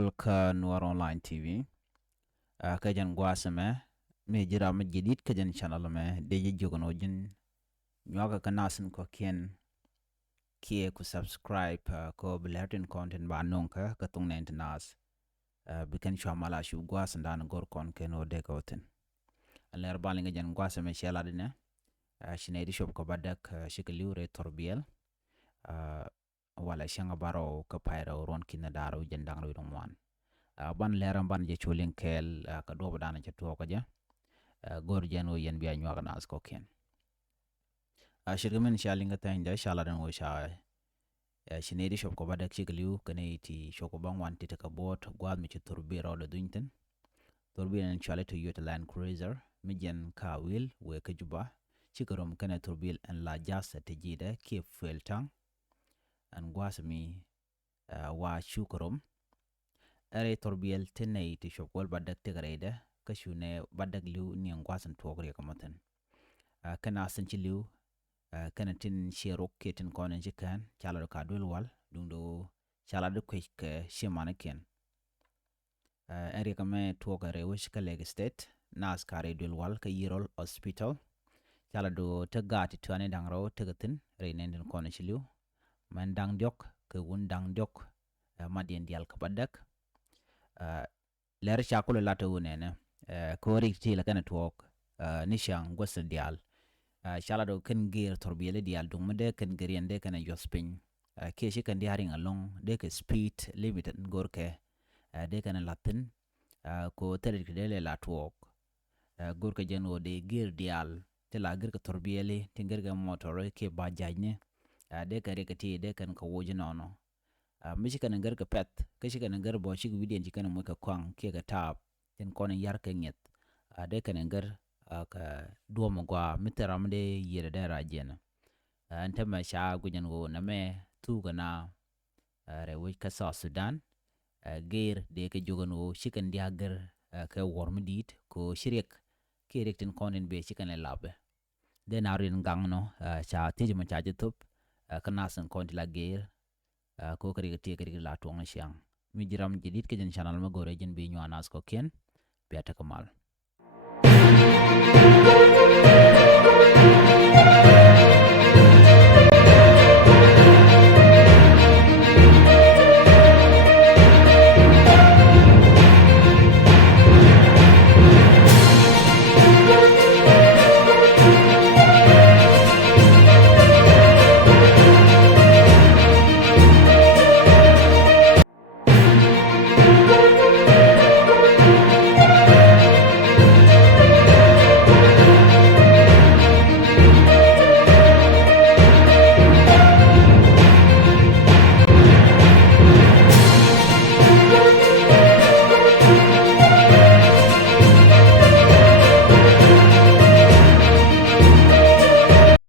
mal ka nuer online tv kajan gwasame me jira me jidit kajan channel me deje jogono jin nyaga kanasin ko kien kie ku subscribe ko blertin content ba nonka ka tung nent nas bikan shamala shu gwasan dan gor kon keno de goten aler balinga jan gwasame shela dine shinedi shop ko badak shikliure torbiel wala shanga baro ka paira ron kina daro jendang ro wan ban leram ban je cholen kel ka do badana je to ka ja gor jeno yen biya nyuga nas ko ken shirgamen shalinga tan da shala dan wo sha shinedi shop ko badak chikliu kane ti shoko ban wan ti ka bot gwad mi ci turbi ro do dunten turbi en chale to yota land cruiser mijen ka wil we ka juba chikarom kana turbil en la jasa te jida ke fueltang an gwasmi wa shukurum are torbiel tenay ti shokwal badak tegrede kashune badak liu ni ngwasan togre kamaten kana sanchi liu kana tin sherok ketin konen jikan chala ka dulwal dundo chala de kwek shemana ken are kame togare wish ka leg state nas kare dulwal ka yirol hospital chala do tagati tane dangro tegatin reinenden konen liu man dang diok ke wundang diok madien dial ka badak ler shakule lata unene ko rikti la kana tuok nishang gwasel dial shala do ken gear torbiyele dial dung mede ken geriende kana yospin keshi kan diaring along de ke speed limit gorke de kana latin ko terik dele la tuok gorke jeno de gear dial te la gear ka torbiyele tingerga motor ke bajajne de ka rekati de kan ka wojinono mishi kan ngar ka pet kashi kan ngar bo shi video ji kan mo ka kwang ke ga tap ten kon yar ka nyet de kan ngar ka do mo gwa miteram de yere da rajena anta ma sha gujan go na me tu ga na re wi ka sa Sudan gear de ka jogan go shi kan dia gar ka worm dit ko shirek ke rek ten kon be shi kan labe de na rin gang no sha tiji ma cha jitup kana san kon la gear ko kari ke kari la tuang siang mi jiram jidit ke jan channel ma gore jin bi nyana ko ken biata kamal